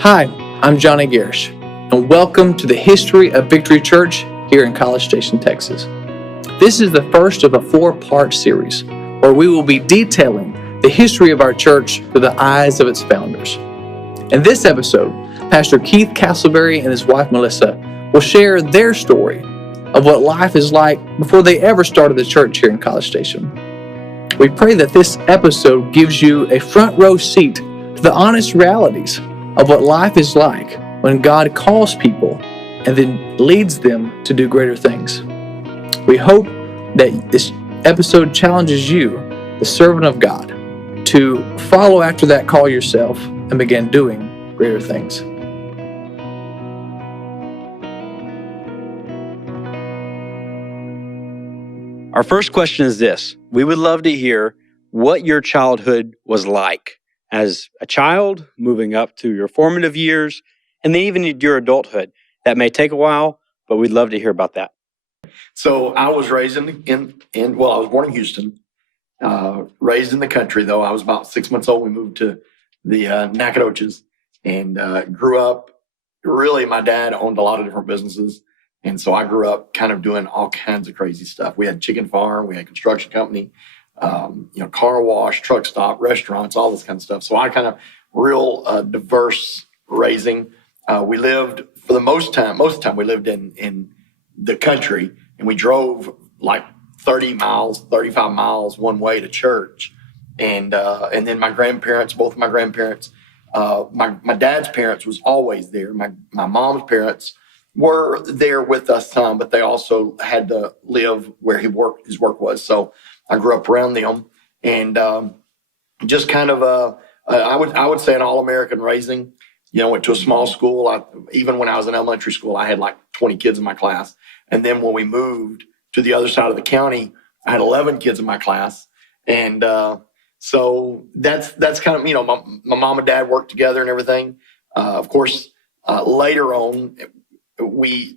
Hi, I'm Johnny Garish, and welcome to the History of Victory Church here in College Station, Texas. This is the first of a four-part series where we will be detailing the history of our church through the eyes of its founders. In this episode, Pastor Keith Castleberry and his wife Melissa will share their story of what life is like before they ever started the church here in College Station. We pray that this episode gives you a front row seat to the honest realities of what life is like when God calls people and then leads them to do greater things. We hope that this episode challenges you, the servant of God, to follow after that call yourself and begin doing greater things. Our first question is this. We would love to hear what your childhood was like as a child, moving up to your formative years, and then even your adulthood. That may take a while, but we'd love to hear about that. So I was raised I was born in Houston, raised in the country, though. I was about 6 months old. We moved to the Nacogdoches and grew up. Really, my dad owned a lot of different businesses. And so I grew up kind of doing all kinds of crazy stuff. We had a chicken farm, we had a construction company, car wash, truck stop, restaurants, all this kind of stuff. So I kind of real diverse raising. We lived for the most of the time we lived in the country, and we drove like 30 miles, 35 miles one way to church. And then my grandparents, both of my grandparents, my dad's parents was always there. My mom's parents were there with us some, but they also had to live where his work was. So I grew up around them, and just kind of I would say an all-American raising. Went to a small school. Even when I was in elementary school, I had like 20 kids in my class. And then when we moved to the other side of the county, I had 11 kids in my class. And so that's kind of, my mom and dad worked together and everything. Of course, later on,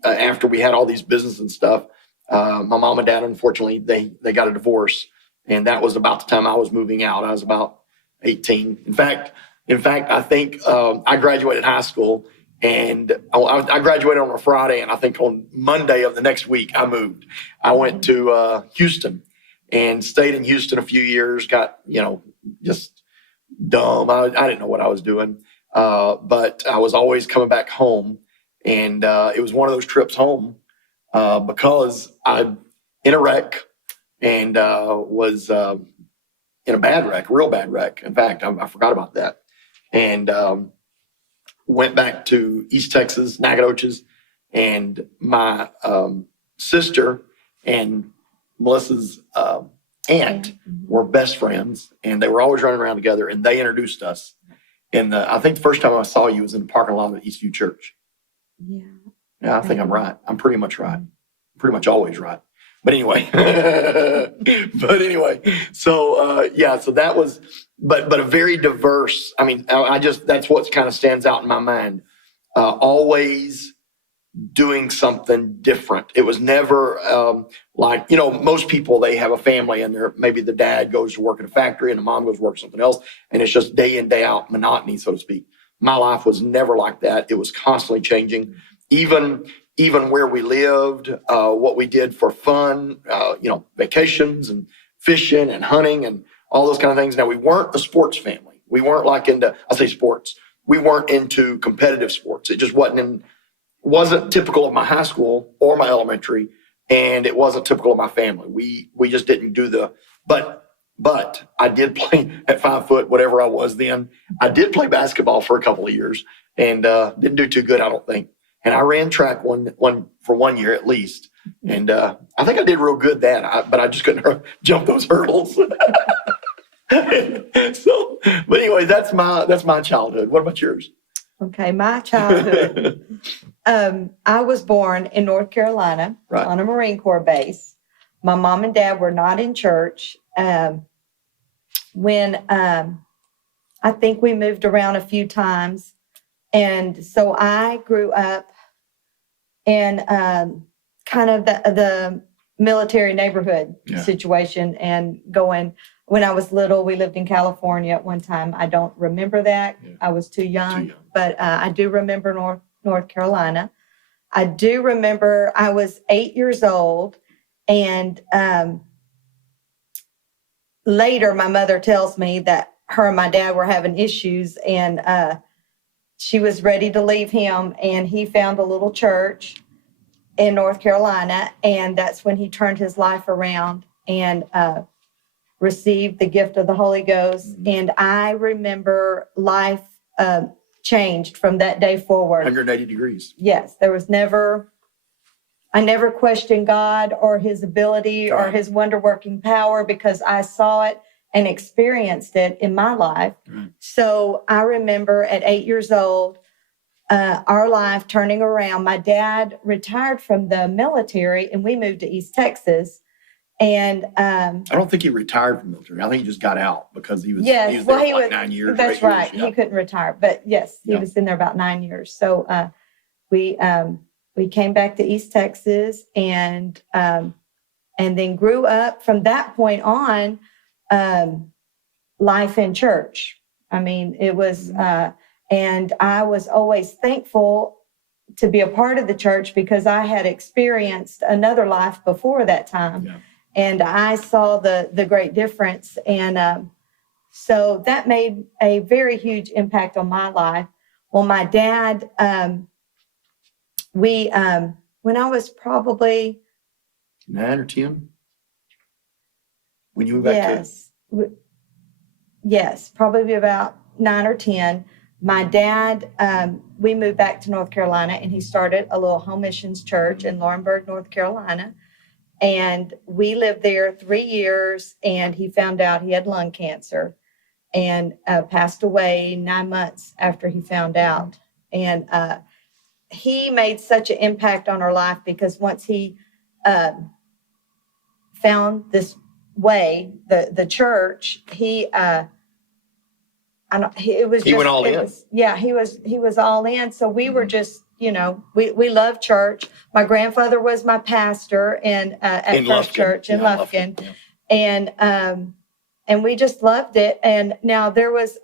after we had all these business and stuff, my mom and dad, unfortunately, they got a divorce. And that was about the time I was moving out. I was about 18. In fact, I think I graduated high school, and I graduated on a Friday, and I think on Monday of the next week I moved. I went to Houston and stayed in Houston a few years. Got just dumb. I didn't know what I was doing, but I was always coming back home, and it was one of those trips home because I in a wreck and was in a bad wreck, real bad wreck. In fact, I forgot about that. And went back to East Texas, Nacogdoches, and my sister and Melissa's aunt were best friends, and they were always running around together, and they introduced us. And I think the first time I saw you was in the parking lot of Eastview Church. Yeah, I think I'm right. I'm pretty much right. Pretty much always right. But anyway, so so that was, but a very diverse. I mean, that's what kind of stands out in my mind. Always doing something different. It was never like, most people, they have a family and maybe the dad goes to work at a factory and the mom goes to work something else, and it's just day in, day out monotony, so to speak. My life was never like that. It was constantly changing. Even where we lived, what we did for fun, vacations and fishing and hunting and all those kind of things. Now, we weren't a sports family. We weren't like into, I say sports. We weren't into competitive sports. It just wasn't typical of my high school or my elementary, and it wasn't typical of my family. We just didn't do but I did play at 5 foot, whatever I was then. I did play basketball for a couple of years and didn't do too good, I don't think. And I ran track one for 1 year at least. And I think I did real good but I just couldn't jump those hurdles. But anyway, that's my childhood. What about yours? Okay, my childhood. I was born in North Carolina on a Marine Corps base. My mom and dad were not in church. When I think we moved around a few times. And so I grew up in kind of the military neighborhood situation and going, when I was little, we lived in California at one time. I don't remember that. Yeah. I was too young. Too young. But I do remember North Carolina. I do remember I was 8 years old, and later my mother tells me that her and my dad were having issues, and she was ready to leave him, and he found a little church in North Carolina, and that's when he turned his life around and received the gift of the Holy Ghost. Mhm. And I remember life changed from that day forward. 180 degrees. Yes, I never questioned God or his ability or Right. his wonder working power, because I saw it and experienced it in my life. Right. So I remember at 8 years old, our life turning around. My dad retired from the military and we moved to East Texas. And I don't think he retired from the military. I think he just got out because he was, yes, he was well, there he for like was 9 years. That's 8 years, right. yeah. He couldn't retire, but yes, he Yeah. was in there about 9 years. So we came back to East Texas, and then grew up from that point on. Life in church. I mean, it was, and I was always thankful to be a part of the church because I had experienced another life before that time. Yeah. And I saw the great difference. And so that made a very huge impact on my life. Well, my dad, when I was probably 9 or 10? When you moved back yes, probably about 9 or 10. My dad, we moved back to North Carolina, and he started a little home missions church in Laurinburg, North Carolina. And we lived there 3 years, and he found out he had lung cancer and passed away 9 months after he found out. And he made such an impact on our life because once he found this way, the church, it was He just, went all it in. was, yeah, he was all in. So we were just, we love church. My grandfather was my pastor at In First Lufkin. Church in Yeah, Lufkin. yeah. And we just loved it. And now there was,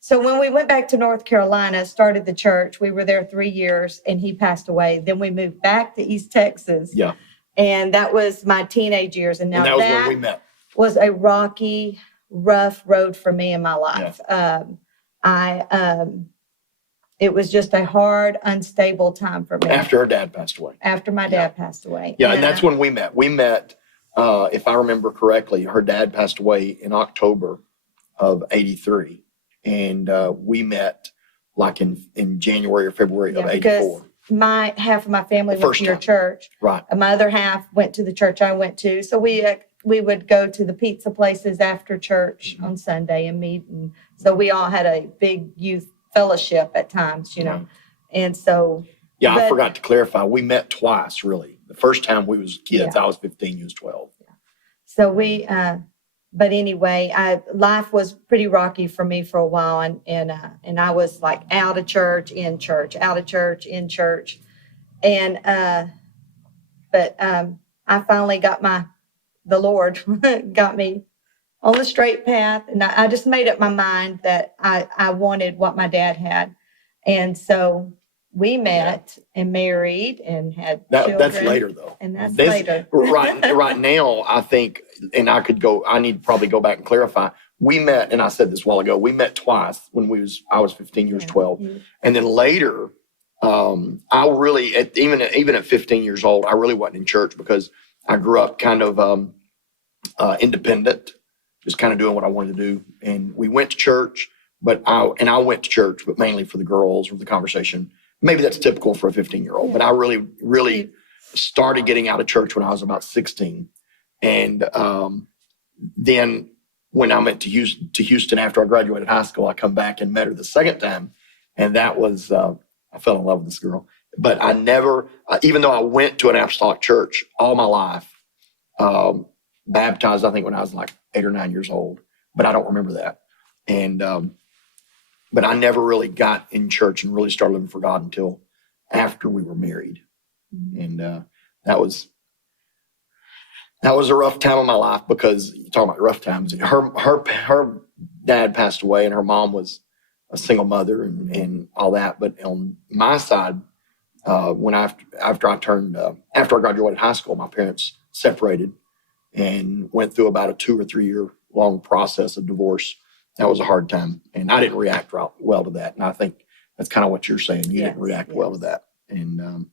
so when we went back to North Carolina, started the church, we were there 3 years and he passed away. Then we moved back to East Texas. Yeah. And that was my teenage years. And now And that was when we met. was a rocky, rough road for me in my life. It was just a hard, unstable time for me. After her dad passed away. After my dad passed away. Yeah, and that's when we met. We met, if I remember correctly, her dad passed away in October of 83. And we met like in January or February of 84. Because half of my family went to your church. Right. My other half went to the church I went to. So we would go to the pizza places after church on Sunday and meet. And so we all had a big youth fellowship at times, Right. And so. Yeah, I forgot to clarify. We met twice, really. The first time we was kids. Yeah. I was 15, you was 12. Yeah. So but anyway, life was pretty rocky for me for a while, and I was like out of church, in church, out of church, in church, and but I finally got the Lord got me on the straight path, and I just made up my mind that I wanted what my dad had, and so we met and married and had children. That's later, though. And that's later. Right now, I think, and I need to probably go back and clarify. We met, and I said this a while ago, we met twice when I was 15 years, 12. Yeah. And then later, I really, even at 15 years old, I really wasn't in church because I grew up kind of independent, just kind of doing what I wanted to do. And we went to church, but I went to church, but mainly for the girls or the conversation. Maybe that's typical for a 15-year-old, but I really, really started getting out of church when I was about 16. And then when I went to Houston after I graduated high school, I come back and met her the second time. And that was, I fell in love with this girl. But I never, even though I went to an apostolic church all my life, baptized, I think, when I was like 8 or 9 years old, but I don't remember that. And, but I never really got in church and really started living for God until after we were married. And that was that was a rough time of my life because you're talking about rough times. Her dad passed away, and her mom was a single mother and all that. But on my side, after I graduated high school, my parents separated and went through about a 2 or 3 year long process of divorce. That was a hard time, and I didn't react well to that. And I think that's kind of what you're saying. You didn't react well to that, and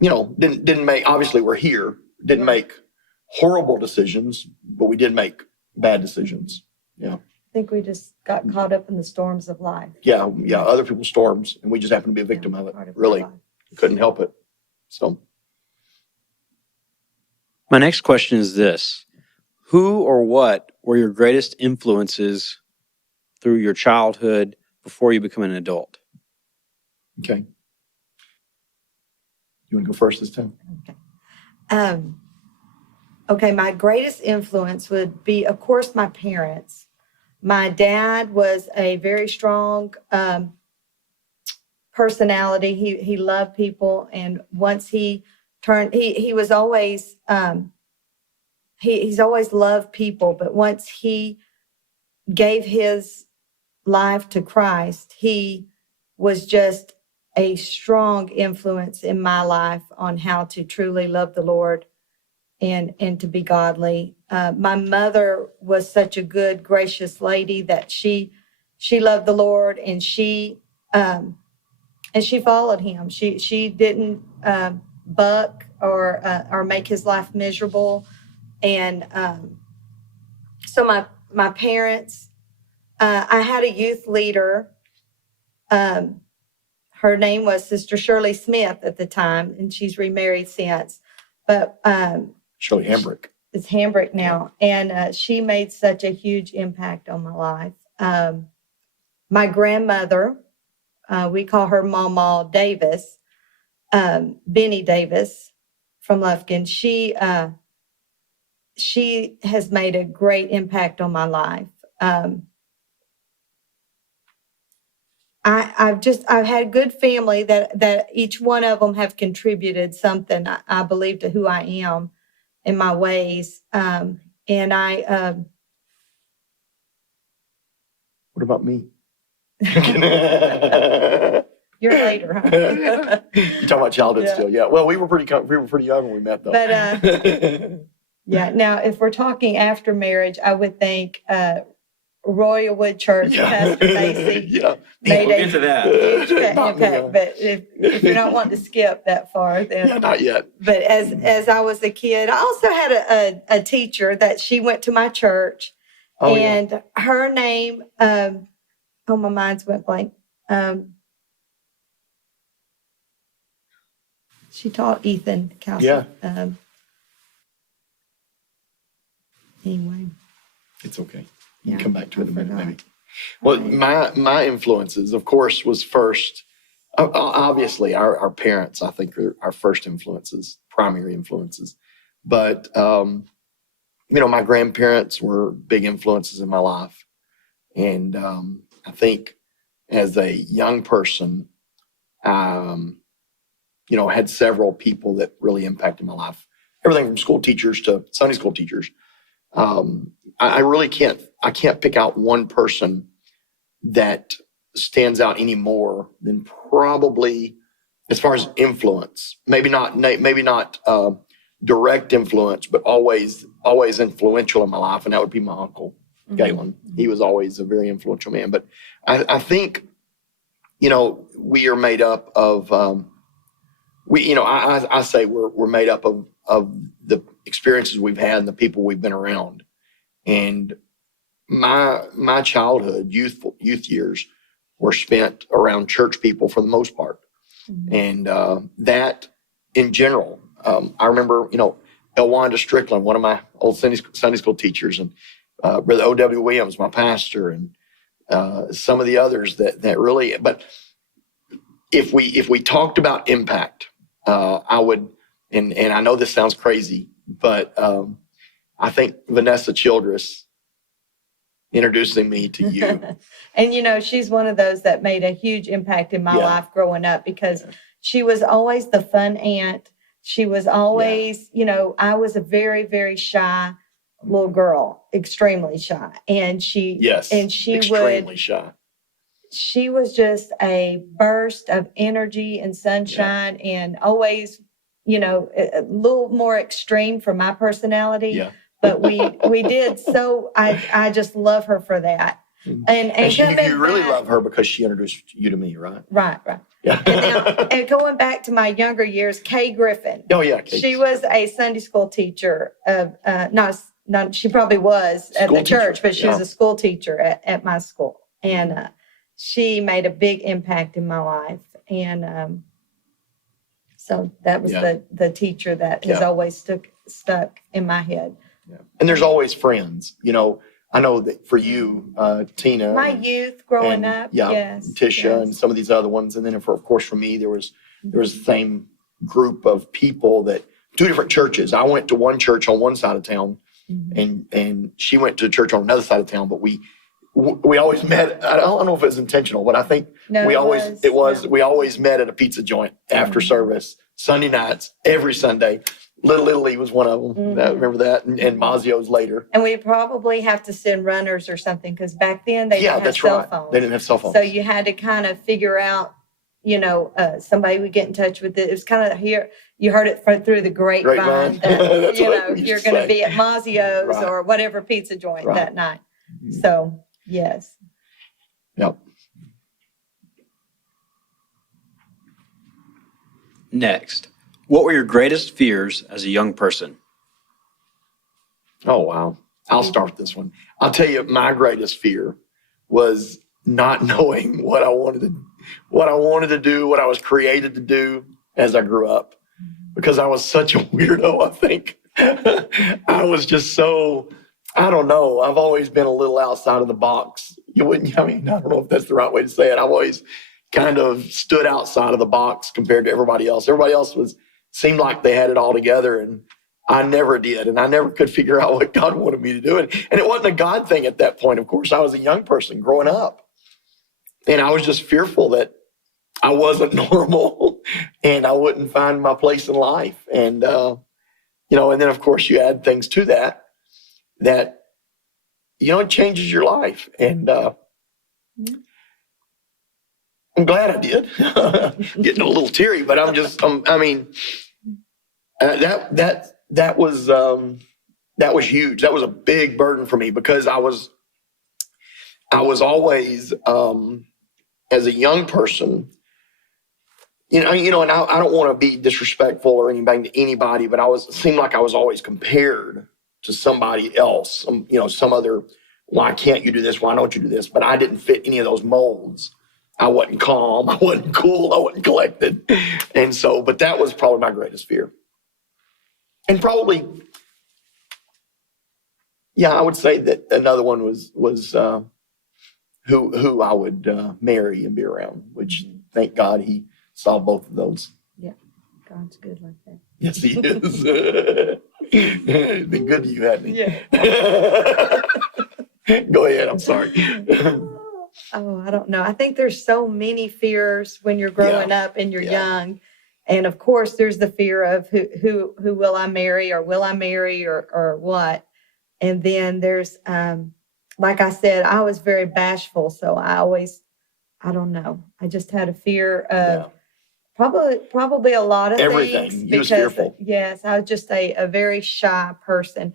didn't make. Obviously, we're here. Didn't make horrible decisions, but we did make bad decisions. Yeah. I think we just got caught up in the storms of life. Yeah, other people's storms, and we just happened to be a victim of it. Really, couldn't help it. So, my next question is this: who or what were your greatest influences through your childhood before you become an adult? Okay. You want to go first this time? Okay, my greatest influence would be, of course, my parents. My dad was a very strong personality. He loved people, and once he turned, he was always he's always loved people. But once he gave his life to Christ, he was just a strong influence in my life on how to truly love the Lord and to be godly. My mother was such a good, gracious lady that she loved the Lord, and she followed him. She didn't buck or make his life miserable. And so my parents, I had a youth leader. Her name was Sister Shirley Smith at the time, and she's remarried since. But Shirley Hambrick. It's Hambrick now. And she made such a huge impact on my life. My grandmother, we call her Mama Davis, Benny Davis from Lufkin. She has made a great impact on my life. I've had a good family that each one of them have contributed something, I believe, to who I am in my ways. And What about me? You're later, huh? You're talking about childhood still, yeah. Well, we were pretty young when we met, though. But yeah. Now, if we're talking after marriage, I would think Royalwood Church, Pastor Macy. Yeah, we'll get to that. Okay, but if you're not wanting to skip that far, then not yet. But as I was a kid, I also had a teacher that she went to my church, and her name, my mind's went blank. She taught Ethan Castleberry. Yeah. Anyway, it's okay. You can come back to it in a minute, maybe. Well, my influences, of course, was first. Obviously, our parents, I think, are our first influences, primary influences. But my grandparents were big influences in my life, and I think as a young person, had several people that really impacted my life. Everything from school teachers to Sunday school teachers. I really can't pick out one person that stands out any more than probably, as far as influence, maybe not direct influence, but always influential in my life, and that would be my uncle, Galen. He was always a very influential man. But I think, we are made up of, I say we're made up of the experiences we've had and the people we've been around. And my childhood, youth years were spent around church people for the most part. And that in general, I remember, Elwanda Strickland, one of my old Sunday school teachers, and Brother O.W. Williams, my pastor, and some of the others that really, but if we talked about impact, I would, and I know this sounds crazy, but I think Vanessa Childress introducing me to you. And she's one of those that made a huge impact in my life growing up, because she was always the fun aunt She was always, I was a very, very shy little girl, extremely shy. And she extremely shy. She was just a burst of energy and sunshine, and always, a little more extreme for my personality. Yeah. But we did. So I just love her for that. And you really love her because she introduced you to me, right? Right. Yeah. And going back to my younger years, Kay Griffin. Oh yeah. She was a Sunday school teacher of not she probably was at the church, but she was a school teacher at my school, and she made a big impact in my life. And so that was the teacher that has always stuck in my head. Yeah. And there's always friends, I know that for you, Tina. My youth growing up, yes. Tisha and some of these other ones. And then, of course, for me, there was the same group of people that two different churches. I went to one church on one side of town, and she went to a church on another side of town. But we always met. I don't know if it was intentional, but I think we always met at a pizza joint after service, Sunday nights, every Sunday. Little Italy was one of them. I remember that, and Mazio's later. And we probably have to send runners or something, because back then they didn't have cell phones. They didn't have cell phones. So you had to kind of figure out, somebody would get in touch with it. It was kind of here. You heard it through the grapevine that, you're going to be at Mazio's or whatever pizza joint that night. So, yes. Yep. Next. What were your greatest fears as a young person? Oh, wow. I'll start this one. I'll tell you, my greatest fear was not knowing what I wanted to do, what I was created to do as I grew up. Because I was such a weirdo, I think. I was just so, I don't know. I've always been a little outside of the box. I don't know if that's the right way to say it. I've always kind of stood outside of the box compared to everybody else. Everybody else seemed like they had it all together, and I never did. And I never could figure out what God wanted me to do. And it wasn't a God thing at that point, of course. I was a young person growing up. And I was just fearful that I wasn't normal and I wouldn't find my place in life. And, and then, of course, you add things to that, it changes your life. And I'm glad I did. Getting a little teary, but that was huge. That was a big burden for me, because I was always, as a young person, and I don't want to be disrespectful or anything to anybody, but it seemed like I was always compared to somebody else, some other, why can't you do this? Why don't you do this? But I didn't fit any of those molds. I wasn't calm. I wasn't cool. I wasn't collected. And so, but that was probably my greatest fear. And probably, I would say that another one was who I would marry and be around, which thank God he saw both of those. Yeah, God's good like that. Yes, he is. He's been good to you, hasn't he? Yeah. Go ahead. I'm sorry. Oh, I don't know. I think there's so many fears when you're growing up and you're young. And of course, there's the fear of who will I marry, or will I marry, or what. And then there's, like I said, I was very bashful. So I don't know. I just had a fear of probably a lot of everything. Things. You was fearful. Yes, I was just a very shy person.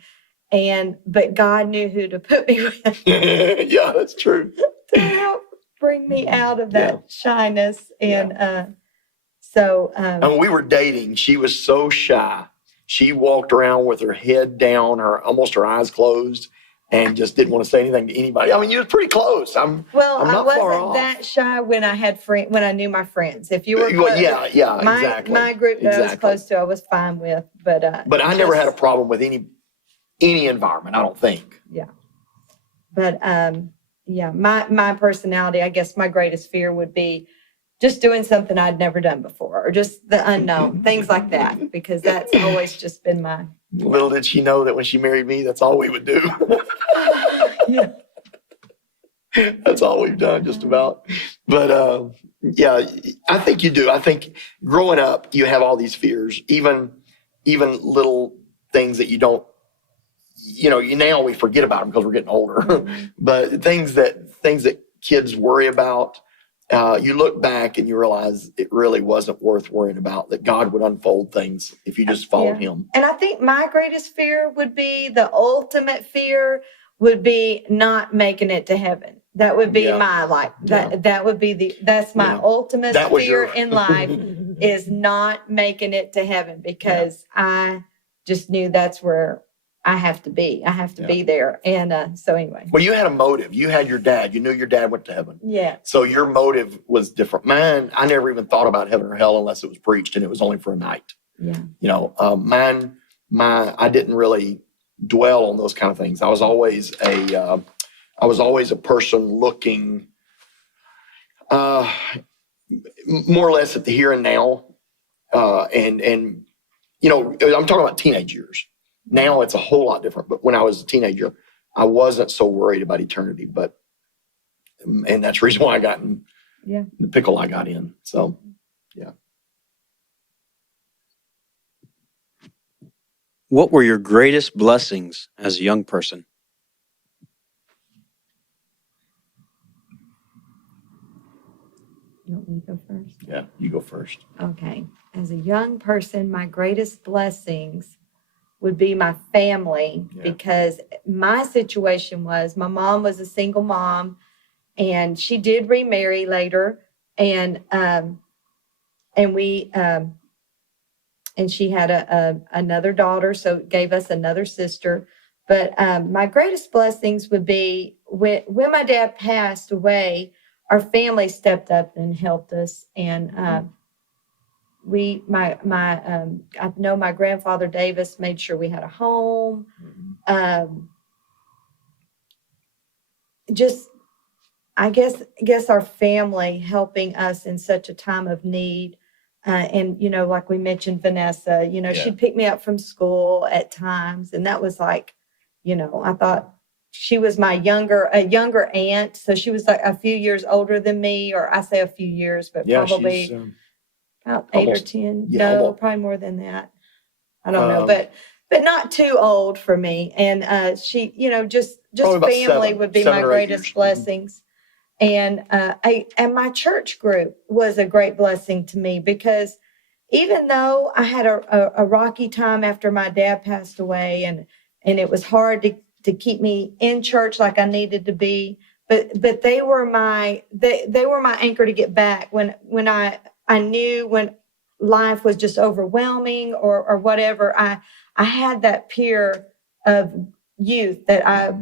But God knew who to put me with. Yeah, that's true. To help bring me out of that shyness. And so when we were dating, she was so shy. She walked around with her head down, almost her eyes closed, and just didn't want to say anything to anybody. You were pretty close. I'm not far off. I wasn't that shy when I had when I knew my friends. If you were close, exactly. My group that I was close to, I was fine with. But I never had a problem with any environment, I don't think. Yeah. But my personality, I guess my greatest fear would be just doing something I'd never done before, or just the unknown, things like that, because that's always just been my. Little did she know that when she married me, that's all we would do. Yeah. That's all we've done, just about. But yeah, I think you do. I think growing up, you have all these fears, even little things that you don't, you now we forget about them because we're getting older. Mm-hmm. But things that kids worry about, you look back and you realize it really wasn't worth worrying about. That God would unfold things if you just followed Him. And I think my greatest fear would be the ultimate fear would be not making it to heaven. That would be my life. That would be that's my ultimate fear in life is not making it to heaven, because I just knew that's where I have to be. I have to be there. And so anyway. Well, you had a motive. You had your dad. You knew your dad went to heaven. Yeah. So your motive was different. Mine, I never even thought about heaven or hell unless it was preached, and it was only for a night. Yeah. I didn't really dwell on those kind of things. I was always a person looking more or less at the here and now. And I'm talking about teenage years. Now it's a whole lot different. But when I was a teenager, I wasn't so worried about eternity. And that's the reason why I got in the pickle I got in. So, yeah. What were your greatest blessings as a young person? You want me to go first? Yeah, you go first. Okay. As a young person, my greatest blessings would be my family, because my situation was my mom was a single mom, and she did remarry later, and she had another daughter, so it gave us another sister. But my greatest blessings would be when my dad passed away, our family stepped up and helped us. And I know my grandfather Davis made sure we had a home. I guess our family helping us in such a time of need. And, like we mentioned, Vanessa, she'd pick me up from school at times. And that was like, I thought she was a younger aunt. So she was like a few years older than me, or I say a few years, but probably about 8 or 10. Probably more than that. I don't know, but not too old for me. And she, just family would be my greatest blessings. And my church group was a great blessing to me, because even though I had a rocky time after my dad passed away, and it was hard to keep me in church like I needed to be, but they were my anchor to get back when I knew when life was just overwhelming or whatever. I had that peer of youth that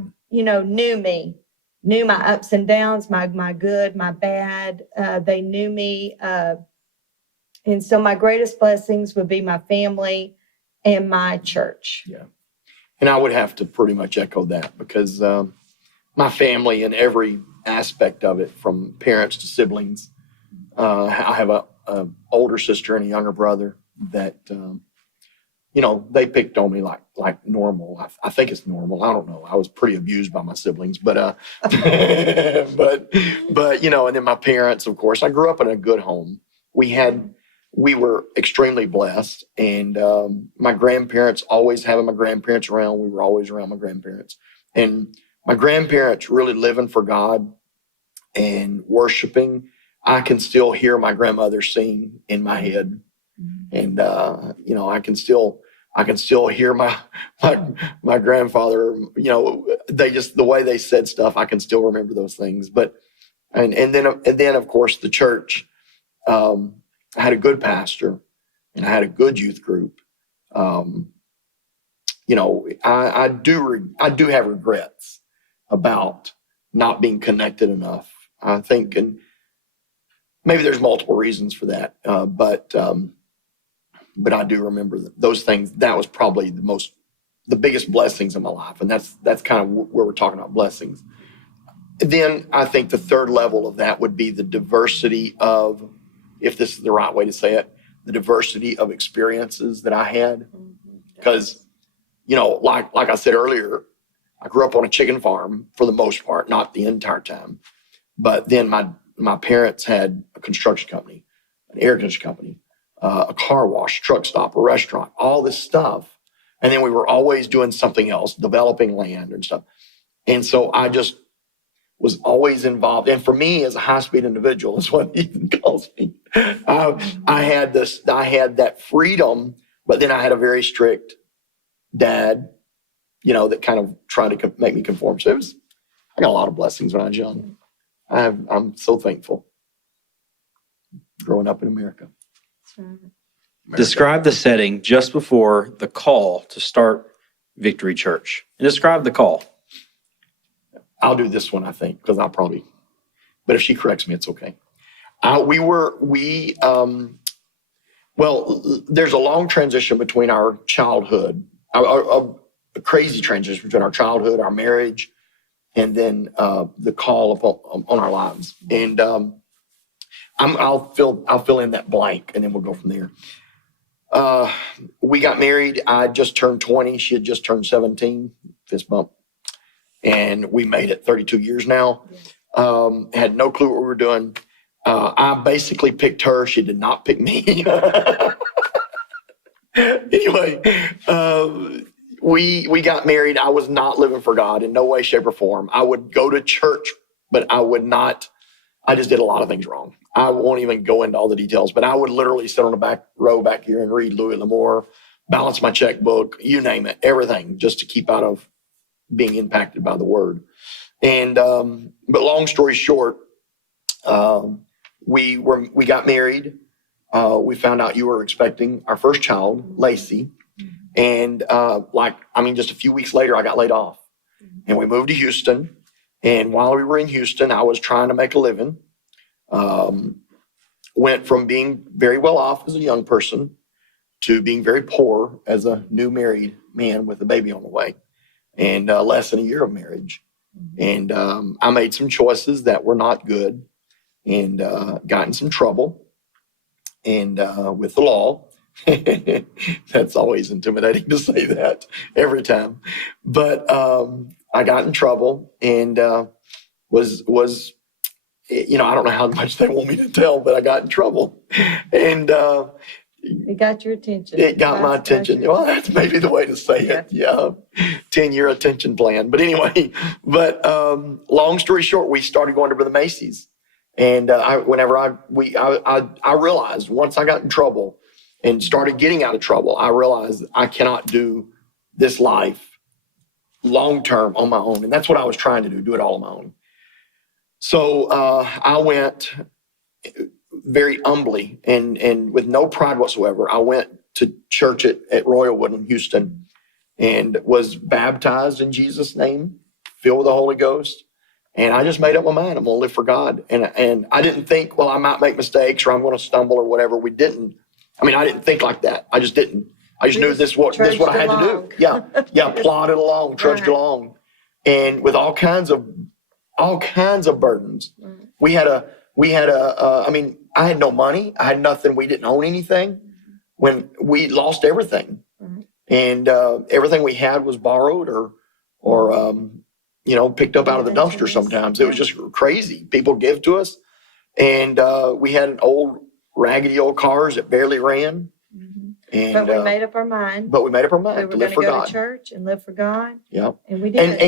knew my ups and downs, my good, my bad. They knew me. And so my greatest blessings would be my family and my church. Yeah. And I would have to pretty much echo that, because my family in every aspect of it, from parents to siblings, I have a older sister and a younger brother that, they picked on me like normal. I think it's normal. I don't know. I was pretty abused by my siblings, but and then my parents, of course. I grew up in a good home. We were extremely blessed, and my grandparents, always having my grandparents around. We were always around my grandparents, and my grandparents really living for God and worshiping. I can still hear my grandmother sing in my head, and I can still hear my grandfather. The way they said stuff, I can still remember those things. But and then of course the church. I had a good pastor, and I had a good youth group. I do have regrets about not being connected enough. I think, and maybe there's multiple reasons for that. But I do remember those things. That was probably the biggest blessings in my life. And that's kind of where we're talking about blessings. Then I think the third level of that would be the diversity of, if this is the right way to say it, the diversity of experiences that I had. Because, like I said earlier, I grew up on a chicken farm for the most part, not the entire time. But then my parents had a construction company, an air conditioning company, a car wash, truck stop, a restaurant, all this stuff. And then we were always doing something else, developing land and stuff. And so I just was always involved. And for me, as a high-speed individual, is what Ethan calls me. I had that freedom, but then I had a very strict dad, that kind of tried to make me conform. So I got a lot of blessings when I was young. I'm so thankful growing up in America. Describe the setting just before the call to start Victory Church. And describe the call. I'll do this one, I think, because but if she corrects me, it's okay. There's a long transition between our childhood, a crazy transition between our childhood, our marriage, and then the call on our lives. And I'll fill in that blank, and then we'll go from there. We got married. I just turned 20. She had just turned 17. Fist bump. And we made it 32 years now. Had no clue what we were doing. I basically picked her. She did not pick me. Anyway, we got married. I was not living for God in no way, shape, or form. I would go to church, but I would not. I just did a lot of things wrong. I won't even go into all the details, but I would literally sit on the back row back here and read Louis L'Amour, balance my checkbook, you name it, everything, just to keep out of being impacted by the word. And but long story short, we got married. We found out you were expecting our first child, Lacey. And just a few weeks later, I got laid off. And we moved to Houston. And while we were in Houston, I was trying to make a living. Went from being very well off as a young person to being very poor as a new married man with a baby on the way. And less than a year of marriage. And I made some choices that were not good and got in some trouble and with the law. That's always intimidating to say that every time. But I got in trouble and was I don't know how much they want me to tell, but I got in trouble. And it got your attention. It got my attention. Well, that's maybe the way to say it. Yeah. 10-year attention plan. But anyway, long story short, we started going to Brother Macy's. And I realized once I got in trouble and started getting out of trouble, I realized I cannot do this life long term on my own. And that's what I was trying to do it all on my own. So I went very humbly and with no pride whatsoever. I went to church at Royalwood in Houston and was baptized in Jesus' name, filled with the Holy Ghost. And I just made up my mind, I'm going to live for God. And I didn't think, well, I might make mistakes or I'm going to stumble or whatever. We didn't. I didn't think like that. I just didn't. I just knew this is what I had to do. Yeah, plodded along, trudged along. And with all kinds of burdens. I had no money. I had nothing. We didn't own anything. When we lost everything. And everything we had was borrowed or picked up out of the dumpster sometimes. It was just crazy. People give to us. And we had an old, raggedy old cars that barely ran. And, but we made up our mind. We were to live for God. To church and live for God. Yeah. And we did.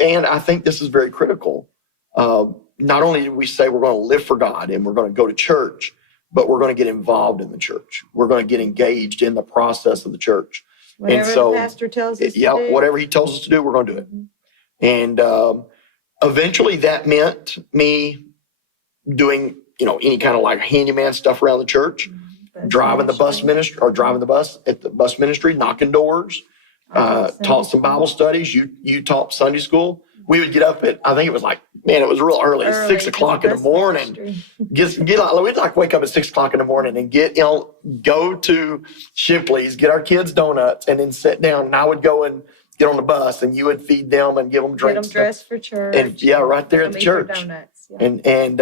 And I think this is very critical. Not only did we say we're going to live for God and we're going to go to church, but we're going to get involved in the church. We're going to get engaged in the process of the church. Whatever the pastor tells us to do. Whatever he tells us to do, we're going to do it. And eventually that meant me doing, any kind of like handyman stuff around the church, driving the bus at the bus ministry, knocking doors, taught some Bible studies. You taught Sunday school. We would get up at, I think it was it was real early 6 o'clock in the morning. We'd wake up at 6 o'clock in the morning and go to Shipley's, get our kids donuts, and then sit down. And I would go and get on the bus, and you would feed them and give them drinks. Get them dressed for church. And right there at the church. Donuts, yeah. And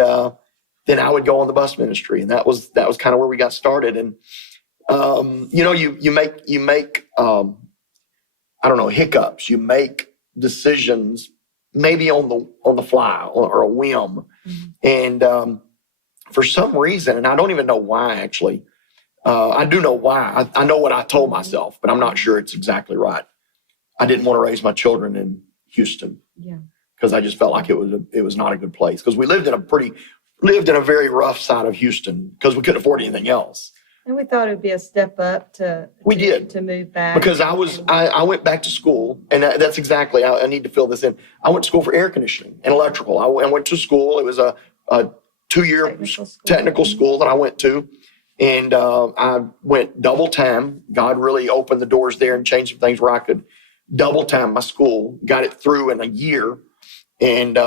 then I would go on the bus ministry, and that was kind of where we got started. And you make hiccups. You make decisions maybe on the fly or a whim. And for some reason, and I don't even know why actually, I do know why. I know what I told myself, but I'm not sure it's exactly right. I didn't want to raise my children in Houston because I just felt like it was not a good place, because we lived in a very rough side of Houston because we couldn't afford anything else. And we thought it would be a step up to move back. Because I went back to school, and that's exactly, I need to fill this in. I went to school for air conditioning and electrical. I went to school. It was a 2-year technical school that I went to. And I went double time. God really opened the doors there and changed some things where I could double time my school, got it through in a year. And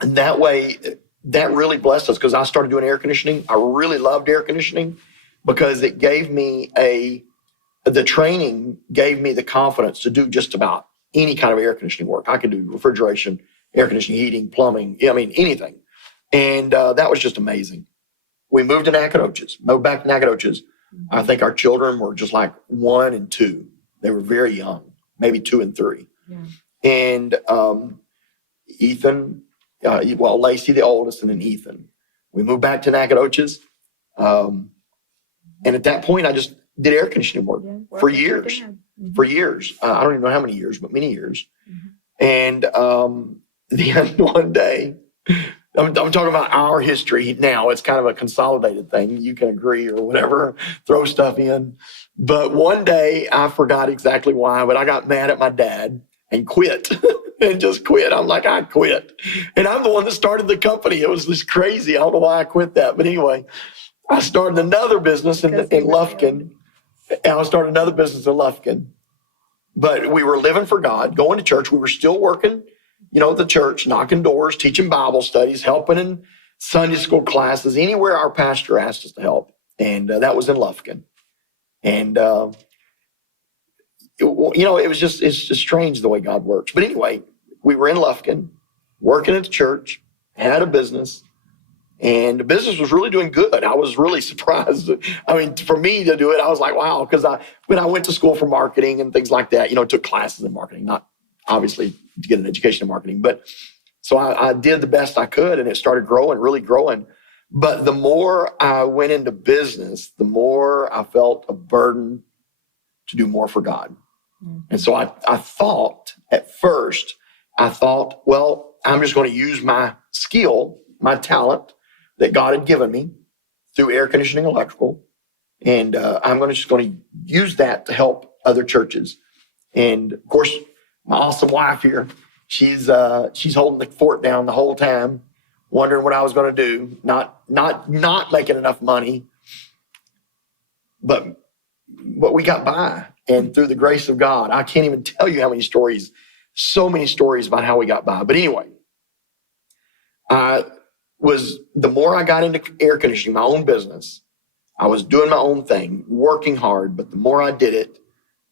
that way, that really blessed us, because I started doing air conditioning. I really loved air conditioning because it gave me the training gave me the confidence to do just about any kind of air conditioning work. I could do refrigeration, air conditioning, heating, plumbing, anything. And that was just amazing. We moved to Nacogdoches, moved back to Nacogdoches. I think our children were just like 1 and 2. They were very young, maybe 2 and 3. Yeah. And Ethan, Lacey, the oldest, and then Ethan. We moved back to Nacogdoches. And at that point, I just did air conditioning work for years. For years. I don't even know how many years, but many years. And then one day, I'm talking about our history now. It's kind of a consolidated thing. You can agree or whatever, throw stuff in. But one day, I forgot exactly why, but I got mad at my dad and quit. And just quit. I'm like, I quit. And I'm the one that started the company. It was just crazy. I don't know why I quit that. But anyway, I started another business in Lufkin. And I started another business in Lufkin. But we were living for God, going to church. We were still working, the church, knocking doors, teaching Bible studies, helping in Sunday school classes, anywhere our pastor asked us to help. And that was in Lufkin. And, it's just strange the way God works. But anyway, we were in Lufkin, working at the church, had a business, and the business was really doing good. I was really surprised. I mean, for me to do it, I was like, wow, because when I went to school for marketing and things like that, took classes in marketing, not obviously to get an education in marketing, but so I did the best I could, and it started growing, really growing. But the more I went into business, the more I felt a burden to do more for God. And so I thought at first, well, I'm just going to use my skill, my talent that God had given me through air conditioning, electrical, and I'm just going to use that to help other churches. And of course, my awesome wife here, she's holding the fort down the whole time, wondering what I was going to do, not making enough money, but we got by. And through the grace of God, I can't even tell you how many stories, so many stories about how we got by. But anyway, the more I got into air conditioning, my own business, I was doing my own thing, working hard, but the more I did it,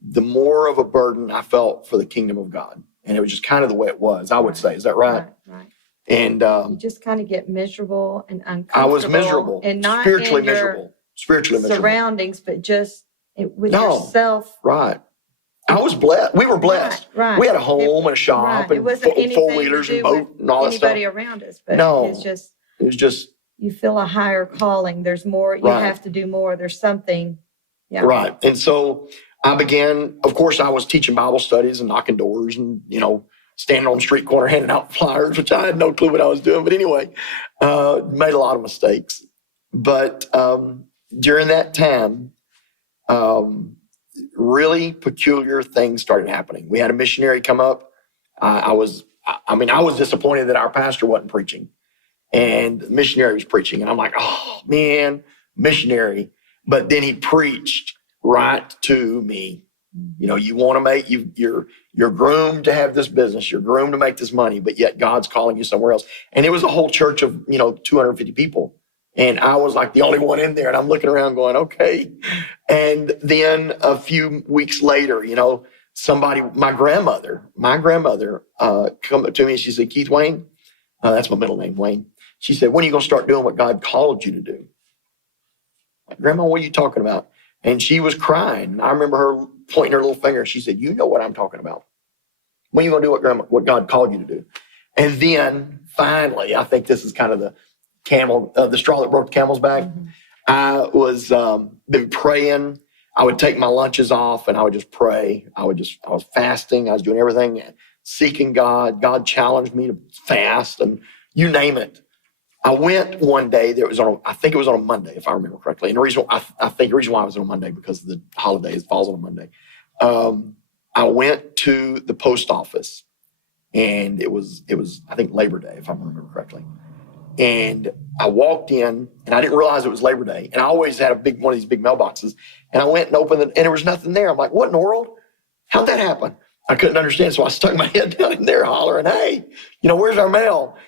the more of a burden I felt for the kingdom of God. And it was just kind of the way it was, I would say. Is that right? Right. And you just kind of get miserable and uncomfortable. I was miserable, and not spiritually in your miserable. Surroundings, but just with yourself. Right. I was blessed. We were blessed. Right. We had a home and a shop and four-wheelers and boat and all that stuff. Anybody around us, but it was just you feel a higher calling. There's more. You have to do more. There's something. Yeah. Right. And so I began. Of course, I was teaching Bible studies and knocking doors and standing on the street corner handing out flyers, which I had no clue what I was doing. But anyway, made a lot of mistakes. But during that time, really peculiar things started happening. We had a missionary come up. I was disappointed that our pastor wasn't preaching, and the missionary was preaching. And I'm like, oh man, missionary. But then he preached right to me. You want to make you're groomed to have this business. You're groomed to make this money, but yet God's calling you somewhere else. And it was a whole church of 250 people. And I was like the only one in there, and I'm looking around going, okay. And then a few weeks later, my grandmother come up to me and she said, Keith Wayne, that's my middle name, Wayne. She said, when are you going to start doing what God called you to do? Like, Grandma, what are you talking about? And she was crying. I remember her pointing her little finger. She said, you know what I'm talking about. When are you going to do what God called you to do? And then finally, I think this is kind of the straw that broke the camel's back. Mm-hmm. I was been praying. I would take my lunches off and I would just pray. I was fasting. I was doing everything, seeking God. God challenged me to fast and you name it. I went one day. I think it was on a Monday, if I remember correctly. And the reason I think the reason why I was on a Monday because the holiday falls on a Monday. I went to the post office, and it was I think Labor Day, if I remember correctly. And I walked in, and I didn't realize it was Labor Day. And I always had one of these big mailboxes. And I went and opened it, and there was nothing there. I'm like, what in the world? How'd that happen? I couldn't understand, so I stuck my head down in there hollering, hey, where's our mail?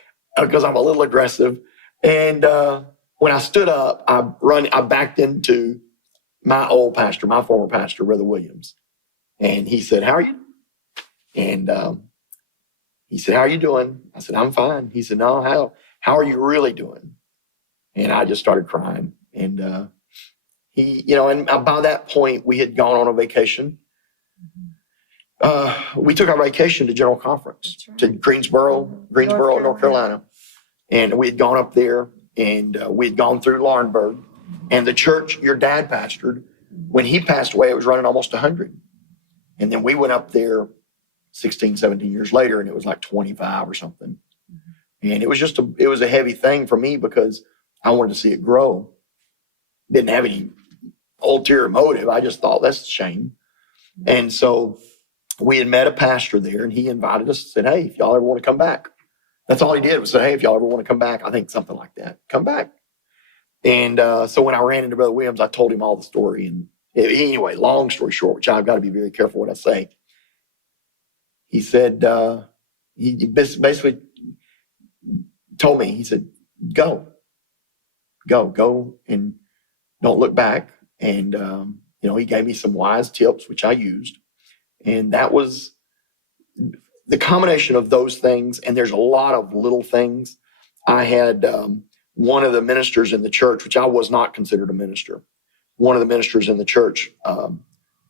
Because I'm a little aggressive. And when I stood up, I backed into my former pastor, Brother Williams. And he said, how are you? And he said, how are you doing? I said, I'm fine. He said, no, how are you really doing? And I just started crying. And and by that point, we had gone on a vacation. We took our vacation to General Conference, right, to Greensboro, North Carolina. And we had gone up there, and we had gone through Laurinburg. And the church your dad pastored, when he passed away, it was running almost 100. And then we went up there 16, 17 years later, and it was like 25 or something. And it was it was a heavy thing for me because I wanted to see it grow. Didn't have any ulterior motive. I just thought, that's a shame. And so we had met a pastor there, and he invited us and said, hey, if y'all ever want to come back. That's all he did was say, hey, if y'all ever want to come back, I think something like that, come back. And so when I ran into Brother Williams, I told him all the story. And anyway, long story short, which I've got to be very careful what I say. He said, he basically told me, he said, go and don't look back. And, he gave me some wise tips, which I used. And that was the combination of those things. And there's a lot of little things. I had one of the ministers in the church, which I was not considered a minister. One of the ministers in the church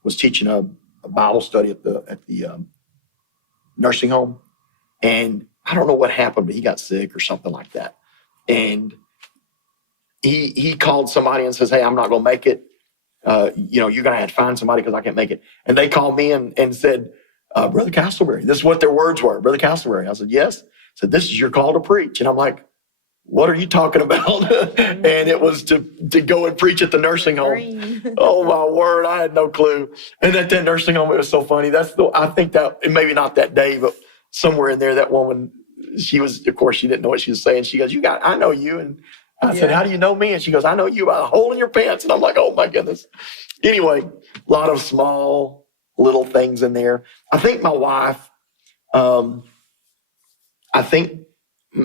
was teaching a Bible study at the nursing home. And I don't know what happened, but he got sick or something like that. And he called somebody and says, hey, I'm not going to make it. You're going to have to find somebody because I can't make it. And they called me and said, Brother Castleberry, this is what their words were. Brother Castleberry. I said, yes. Said, this is your call to preach. And I'm like, what are you talking about? And it was to go and preach at the nursing home. Oh my word, I had no clue. And at that nursing home, it was so funny. I think that, maybe not that day, but somewhere in there, that woman, of course, she didn't know what she was saying. She goes, I know you. And I said, how do you know me? And she goes, I know you by a hole in your pants. And I'm like, oh my goodness. Anyway, a lot of small little things in there. I think my wife, I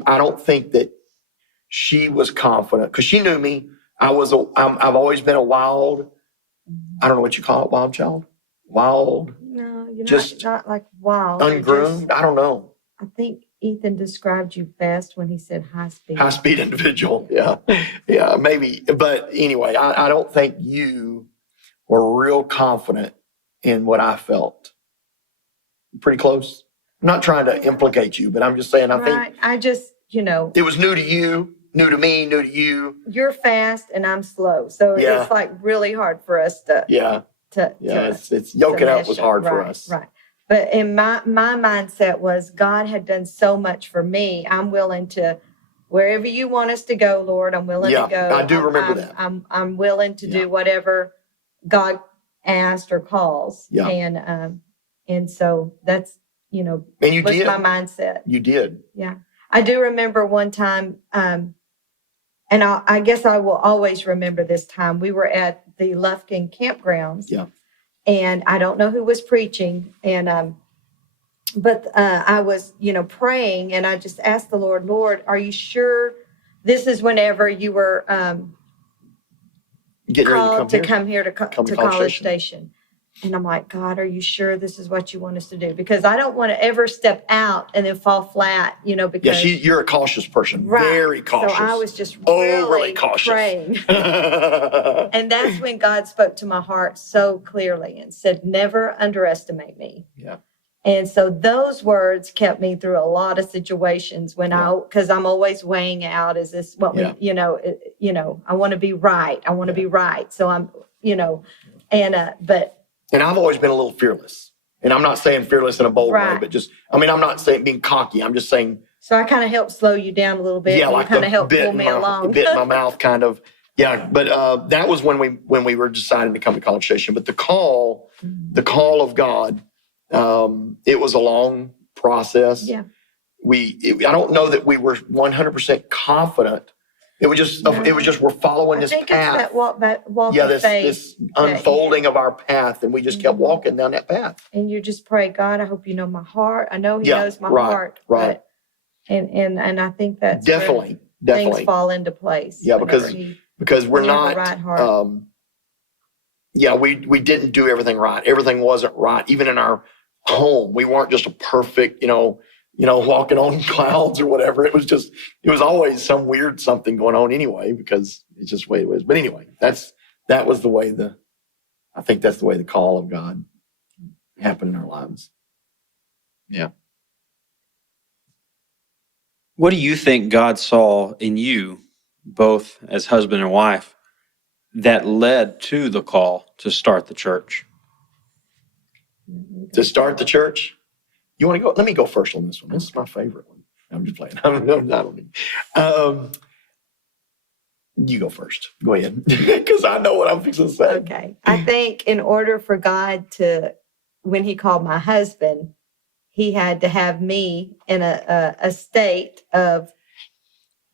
don't think that she was confident because she knew me. I've always been a wild, I don't know what you call it, wild child? Wild. No, you're just not like wild. Ungroomed. I don't know. I think Ethan described you best when he said high speed. High speed individual. Yeah. Yeah, maybe. But anyway, I don't think you were real confident in what I felt. Pretty close. I'm not trying to implicate you, but I'm just saying, I think. I just, it was new to you, new to me, new to you. You're fast and I'm slow. So it's like really hard for us to. It's yoking up was hard for us. Right. But in my mindset was God had done so much for me. I'm willing to, wherever you want us to go, Lord, I'm willing to go. I do remember that. I'm willing to do whatever God asked or calls. Yeah. And so that's, and you was did. my mindset. You did. Yeah. I do remember one time, and I guess I will always remember this time. We were at the Lufkin campgrounds. Yeah. And I don't know who was preaching. And, but I was, praying, and I just asked the Lord, are you sure this is whenever you were called to come here to College Station? And I'm like, God, are you sure this is what you want us to do? Because I don't want to ever step out and then fall flat, because. Yeah, you're a cautious person, right. Very cautious. So I was just really cautious. Praying. And that's when God spoke to my heart so clearly and said, never underestimate me. Yeah. And so those words kept me through a lot of situations when because I'm always weighing out, is this what we, I want to be right. I want to be right. So I'm, and I've always been a little fearless. And I'm not saying fearless in a bold way, but I'm not saying being cocky. I'm just saying. So I kind of helped slow you down a little bit. Yeah, like kind of helped pull me along. Bit in my mouth, kind of. Yeah, but that was when we were deciding to come to College Station. But the call of God, it was a long process. Yeah. I don't know that we were 100% confident. It was just we're following this path. It's that walk of faith. This unfolding of our path, and we just kept walking down that path. And you just pray, God, I hope you know my heart. I know He knows my heart. Right. And I think that's definitely things fall into place. Yeah, because we're not. Right heart. We didn't do everything right. Everything wasn't right. Even in our home, we weren't just a perfect, walking on clouds or whatever. It was always some weird something going on anyway, because it's just the way it was. But anyway, that was the way I think that's the way the call of God happened in our lives. Yeah. What do you think God saw in you, both as husband and wife, that led to the call to start the church? To start the church? You want to go? Let me go first on this one. This is my favorite one. I'm just playing. I don't need. You go first. Go ahead, because I know what I'm fixing to say. Okay. I think in order for God when He called my husband, He had to have me in a state of,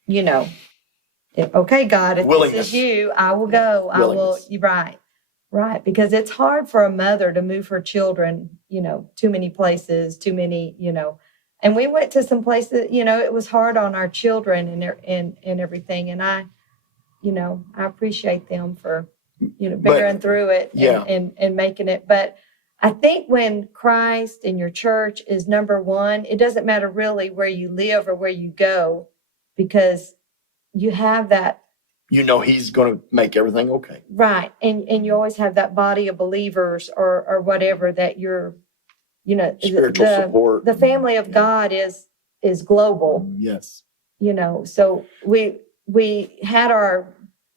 okay, God, if this is you, I will go. I will. Right. Because it's hard for a mother to move her children, too many places, too many, and we went to some places, it was hard on our children and everything. And I appreciate them for, bearing through it and making it. But I think when Christ and your church is number one, it doesn't matter really where you live or where you go, because you have that. He's going to make everything okay. Right. And you always have that body of believers or whatever that you're, spiritual support. The family of God is global. Yes. So we had our,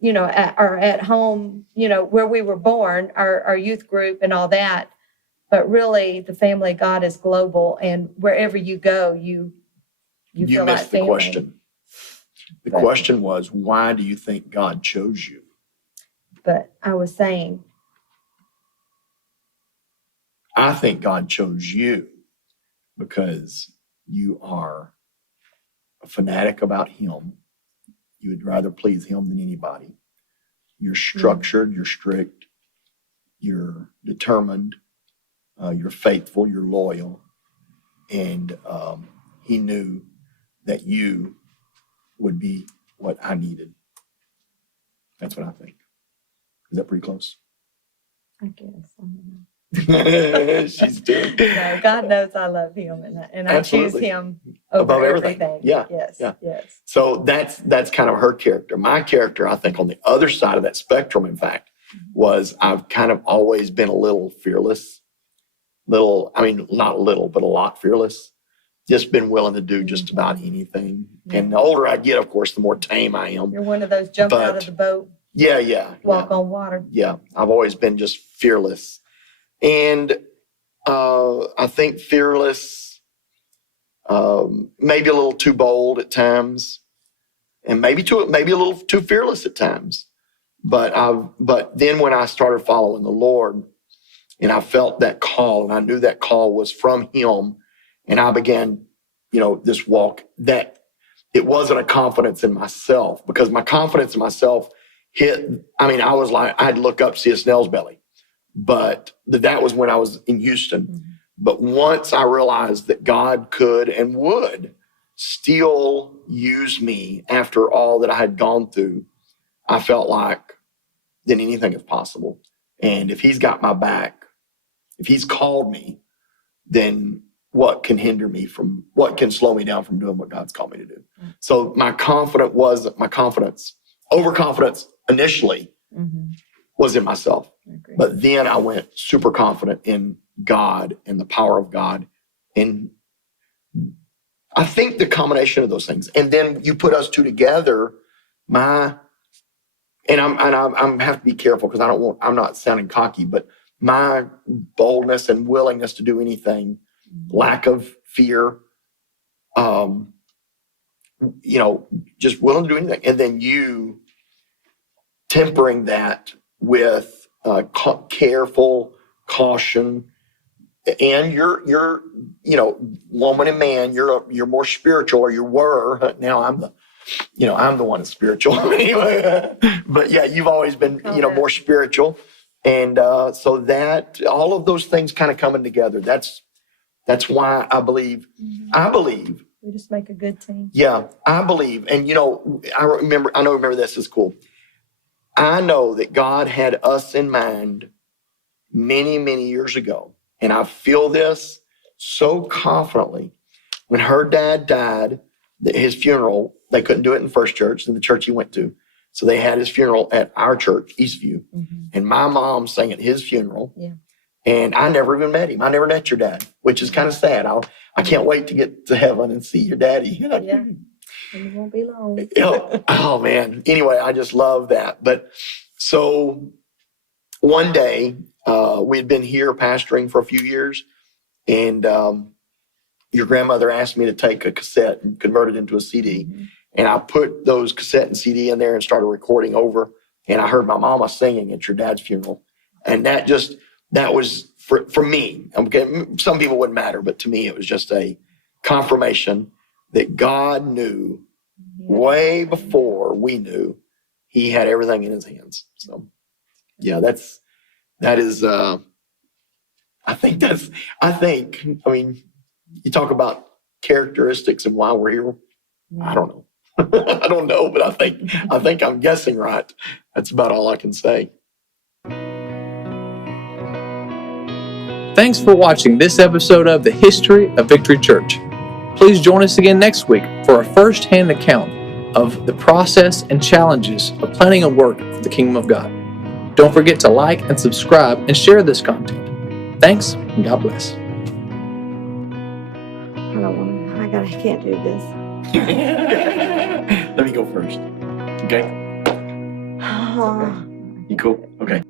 at home, where we were born, our youth group and all that. But really, the family of God is global, and wherever you go, you feel like missed the family. question. The question was, why do you think God chose you? But I was saying, I think God chose you because you are a fanatic about Him. You would rather please Him than anybody. You're structured, you're strict, you're determined, you're faithful, you're loyal. And He knew that you would be what I needed. That's what I think. Is that pretty close? I guess. She's doing. No, God knows I love Him, and I choose Him over everything. Yeah. Yes. So that's kind of her character. My character, I think, on the other side of that spectrum, in fact, was I've kind of always been a little fearless. Not a little, but a lot fearless. Just been willing to do just about anything. And the older I get, of course, the more tame I am. You're one of those jump out of the boat. Walk on water. Yeah. I've always been just fearless. And I think fearless, maybe a little too bold at times, and maybe a little too fearless at times. But then when I started following the Lord, and I felt that call, and I knew that call was from Him, and I began, this walk, that it wasn't a confidence in myself, because my confidence in myself I'd look up, see a snail's belly. But that was when I was in Houston. Mm-hmm. But once I realized that God could and would still use me after all that I had gone through, I felt like then anything is possible. And if He's got my back, if He's called me, then what can slow me down from doing what God's called me to do? Mm-hmm. So overconfidence initially was in myself. But then I went super confident in God and the power of God And I think the combination of those things, and then you put us two together, I'm have to be careful because I'm not sounding cocky, but my boldness and willingness to do anything, lack of fear, just willing to do anything. And then you tempering that with careful caution. And you're woman and man, you're more spiritual, or you were. Now I'm the one that's spiritual. Anyway, but yeah, you've always been, more spiritual. And so that all of those things kind of coming together. That's why I believe We just make a good team. yeah, I believe. And I remember this is cool. I know that God had us in mind many, many years ago. And I feel this so confidently. When her dad died, his funeral, they couldn't do it in First Church, in the church he went to. So they had his funeral at our church, Eastview. And my mom sang at his funeral. Yeah. And I never even met him. I never met your dad, which is kind of sad. I can't wait to get to heaven and see your daddy. Yeah. And it won't be long. Oh, man. Anyway, I just love that. But so one day, we'd been here pastoring for a few years, and your grandmother asked me to take a cassette and convert it into a CD. And I put those cassette and CD in there and started recording over. And I heard my mama singing at your dad's funeral. And that was for me. Okay, some people wouldn't matter, but to me, it was just a confirmation that God knew way before we knew. He had everything in his hands. So yeah, that is, I mean, you talk about characteristics and why we're here. I don't know. I don't know, but I think I'm guessing right. That's about all I can say. Thanks for watching this episode of The History of Victory Church. Please join us again next week for a first-hand account of the process and challenges of planning a work for the kingdom of God. Don't forget to like and subscribe and share this content. Thanks, and God bless. I can't do this. Let me go first. Okay? You cool? Okay.